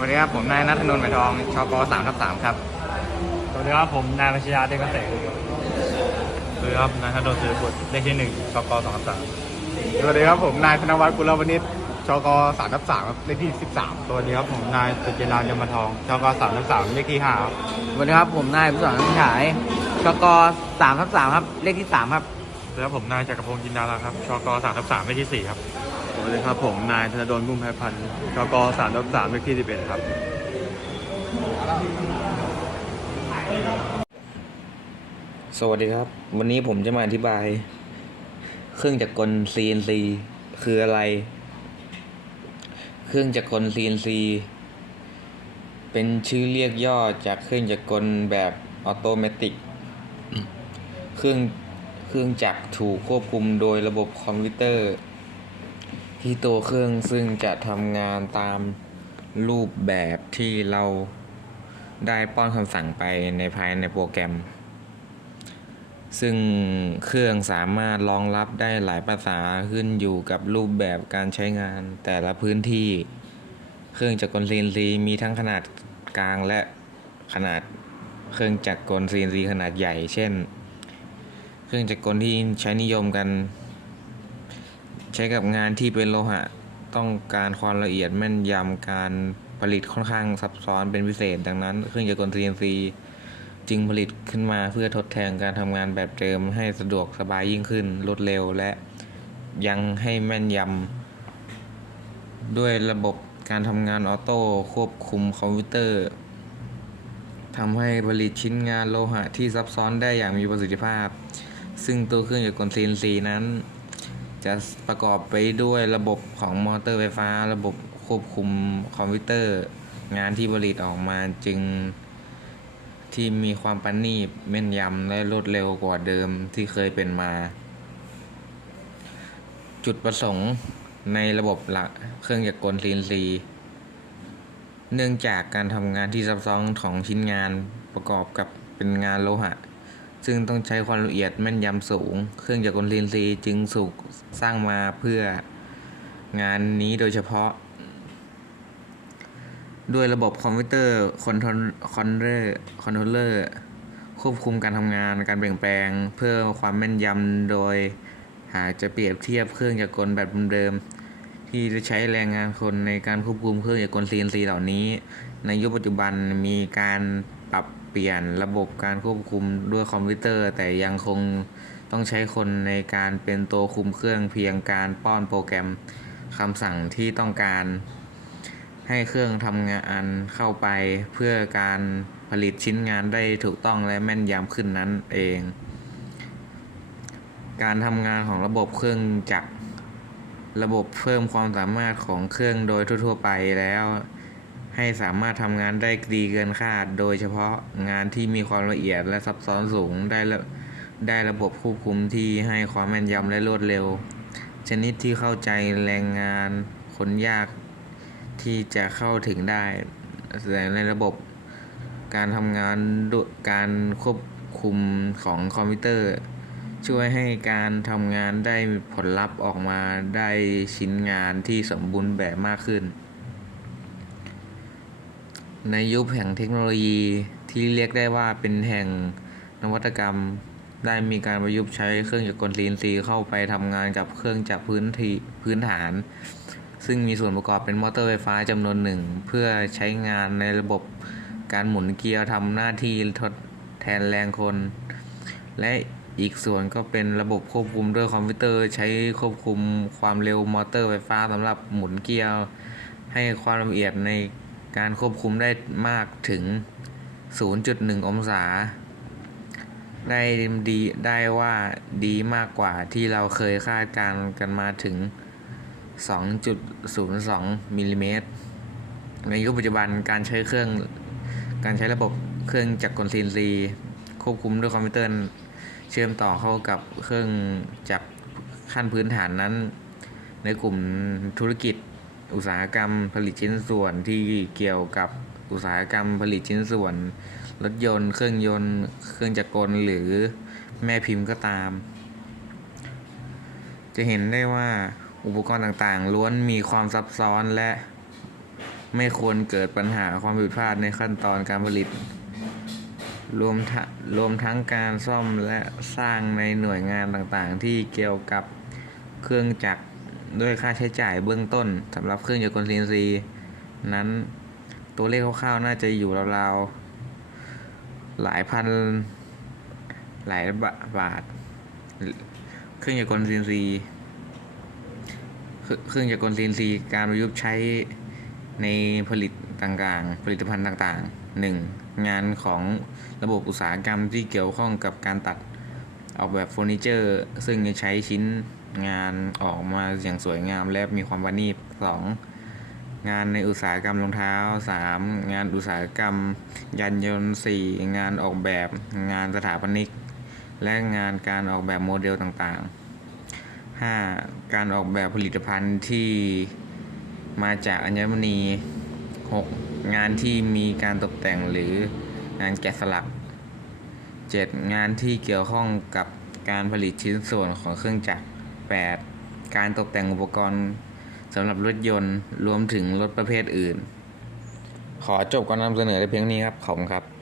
วัสดีครับ ผมนายนัทนนท์ไหมทองชกสามทับสามครับ สวัสดีครับ ผมนายวัชยาเด็กเกษตรสวัสดีครับนายธนดลศิริบุตรเลขที่หนึ่งชกสองสามสวัสดีครับ ผมนายธนวัฒน์กุลวณิชชกสามทับสามเลขที่สิบสามสวัสดีครับ ผมนายสุจิรานยมทองชกสามสามเลขที่ห้าครับสวัสดีครับ ผมนายผู้สอนนักฉายชกสามทับสามครับ เลขที่สามครับสวัสดีครับผมนายจักรพงศ์จินดาราครับชกสามสามเลขที่สี่ครับส วัสดีครับผมนายธนดลพุ่มไพพันธ์ชกสามทับสามเลขที่สิบเอ็ดครับ สวัสดีครับ วันนี้ผมจะมาอธิบาย เครื่องจักรกล CNC คืออะไร เครื่องจักรกล CNC เป็นชื่อเรียกย่อจากเครื่องจักรกลแบบออโตเมติก เครื่องเครื่องจักรถูกควบคุมโดยระบบคอมพิวเตอร์ ที่ตัวเครื่องซึ่งจะทำงานตามรูปแบบที่เราได้ป้อนคำสั่งไปในภายในโปรแกรม ซึ่งเครื่องสามารถรองรับได้หลายภาษาขึ้นอยู่กับรูปแบบการใช้งานแต่ละพื้นที่ เครื่องจักรกล CNC มีทั้งขนาดกลางและขนาดเครื่องจักรกล CNC ขนาดใหญ่ เช่น เครื่องจักรกลที่ใช้นิยมกัน ใช้กับงานที่เป็นโลหะ ต้องการความละเอียดแม่นยำการผลิตค่อนข้างซับซ้อนเป็นพิเศษ ดังนั้นเครื่องจักรกล CNC จึงผลิตขึ้นมาเพื่อทดแทนการทำงานแบบเดิมให้สะดวกสบายยิ่งขึ้น รวดเร็วและยังให้แม่นยำด้วยระบบการทำงานออโต้ควบคุมคอมพิวเตอร์ทำให้ผลิตชิ้นงานโลหะที่ซับซ้อนได้อย่างมีประสิทธิภาพ ซึ่งตัวเครื่องจักรกล CNC นั้น จะประกอบไปด้วยระบบของมอเตอร์ไฟฟ้า ระบบควบคุมคอมพิวเตอร์ งานที่ผลิตออกมาจึงที่มีความประณีตแม่นยำและรวดเร็วกว่าเดิมที่เคยเป็นมา จุดประสงค์ในระบบหลักเครื่องจักรกล CNC เนื่องจากการทำงานที่ซับซ้อนของชิ้นงานประกอบกับเป็นงานโลหะ ซึ่งต้องใช้ความละเอียดแม่นยำสูง เครื่องจักรกล CNC จึงถูกสร้างมาเพื่องานนี้โดยเฉพาะ ด้วยระบบคอมพิวเตอร์คอนโทรลคอนเรอร์คอนโทรลเลอร์ควบคุมการทำงานการเปลี่ยนแปลง เพื่อความแม่นยำโดยหากจะเปรียบเทียบเครื่องจักรกลแบบเดิมที่จะใช้แรงงานคนในการควบคุมเครื่องจักรกล CNC เหล่านี้ ในยุคปัจจุบันมีการปรับ ปลี่ยนระบบการควบคุมด้วยคอมพิวเตอร์ แต่ยังคงต้องใช้คนในการเป็นตัวคุมเครื่องเพียงการป้อนโปรแกรมคำสั่งที่ต้องการ ให้เครื่องทำงานเข้าไปเพื่อการผลิตชิ้นงานได้ถูกต้องและแม่นยำขึ้นนั้นเอง การทำงานของระบบเครื่องจักรระบบเพิ่มความสามารถของเครื่องโดยทั่ว ๆ ไปแล้ว ให้สามารถทำงานได้ดีเกินคาด โดยเฉพาะงานที่มีความละเอียดและซับซ้อนสูงได้ระได้ระบบควบคุมที่ให้ความแม่นยำและรวดเร็ว ชนิดที่เข้าใจแรงงานคนยากที่จะเข้าถึงได้แต่ในระบบการทำงานด้วยการควบคุมของคอมพิวเตอร์ ช่วยให้การทำงานได้ผลลัพธ์ออกมาได้ชิ้นงานที่สมบูรณ์แบบมากขึ้น ในยุคแห่งเทคโนโลยีที่เรียกได้ว่าเป็นแห่งนวัตกรรม ได้มีการประยุกต์ใช้เครื่องจักรกล CNC เข้าไปทำงานกับเครื่องจักรพื้นที่พื้นฐาน ซึ่งมีส่วนประกอบเป็นมอเตอร์ไฟฟ้าจำนวนหนึ่ง เพื่อใช้งานในระบบการหมุนเกียร์ทำหน้าที่ทดแทนแรงคน และอีกส่วนก็เป็นระบบควบคุมด้วยคอมพิวเตอร์ใช้ควบคุมความเร็วมอเตอร์ไฟฟ้าสำหรับหมุนเกียร์ให้ความละเอียดใน การควบคุมได้มากถึง 0.1 องศา ได้ดีได้ว่าดีมากกว่าที่เราเคยคาดการกันมาถึง 2.02มิลลิเมตรในยุคปัจจุบันการใช้เครื่องการใช้ระบบเครื่องจักรกล CNC ควบคุมด้วยคอมพิวเตอร์เชื่อมต่อเข้ากับเครื่องจักรขั้นพื้นฐานนั้น ในกลุ่มธุรกิจ อุตสาหกรรมผลิตชิ้นส่วนที่เกี่ยวกับอุตสาหกรรมผลิตชิ้นส่วน รถยนต์ เครื่องยนต์ เครื่องจักรกลหรือแม่พิมพ์ก็ตาม จะเห็นได้ว่าอุปกรณ์ต่างๆ ล้วนมีความซับซ้อนและไม่ควรเกิดปัญหาความผิดพลาดในขั้นตอนการผลิต รวมทรวมทั้งการซ่อมและสร้างในหน่วยงานต่างๆ ที่เกี่ยวกับเครื่องจักร ด้วยค่าใช้จ่ายเบื้องต้นสำหรับเครื่องจักรกล CNC นั้นตัวเลขคร่าวๆน่าจะอยู่ราวๆหลายพันหลายบาบาทเครื่องจักรกล CNC เคเครื่องจักรกล CNC การประยุกต์ใช้ในผลิตต่างๆ ผลิตภัณฑ์ต่างๆ 1. งานของระบบอุตสาหกรรมที่เกี่ยวข้องกับการตัด ออกแบบเฟอร์นิเจอร์ ซึ่งใช้ชิ้นงานออกมาอย่างสวยงามและมีความประณีต 2. งานในอุตสาหกรรมรองเท้า 3. งานอุตสาหกรรม ยานยนต์ 4. งานออกแบบงานสถาปนิก และงานการออกแบบโมเดลต่างๆ 5. การออกแบบผลิตภัณฑ์ที่มาจากอัญมณี 6. งานที่มีการตกแต่งหรืองานแกะสลัก 7. งานที่เกี่ยวข้องกับการผลิตชิ้นส่วนของเครื่องจักร 8. การตกแต่งอุปกรณ์สำหรับรถยนต์รวมถึงรถประเภทอื่น ขอจบการนำเสนอในเพียงนี้ครับ ขอบคุณครับ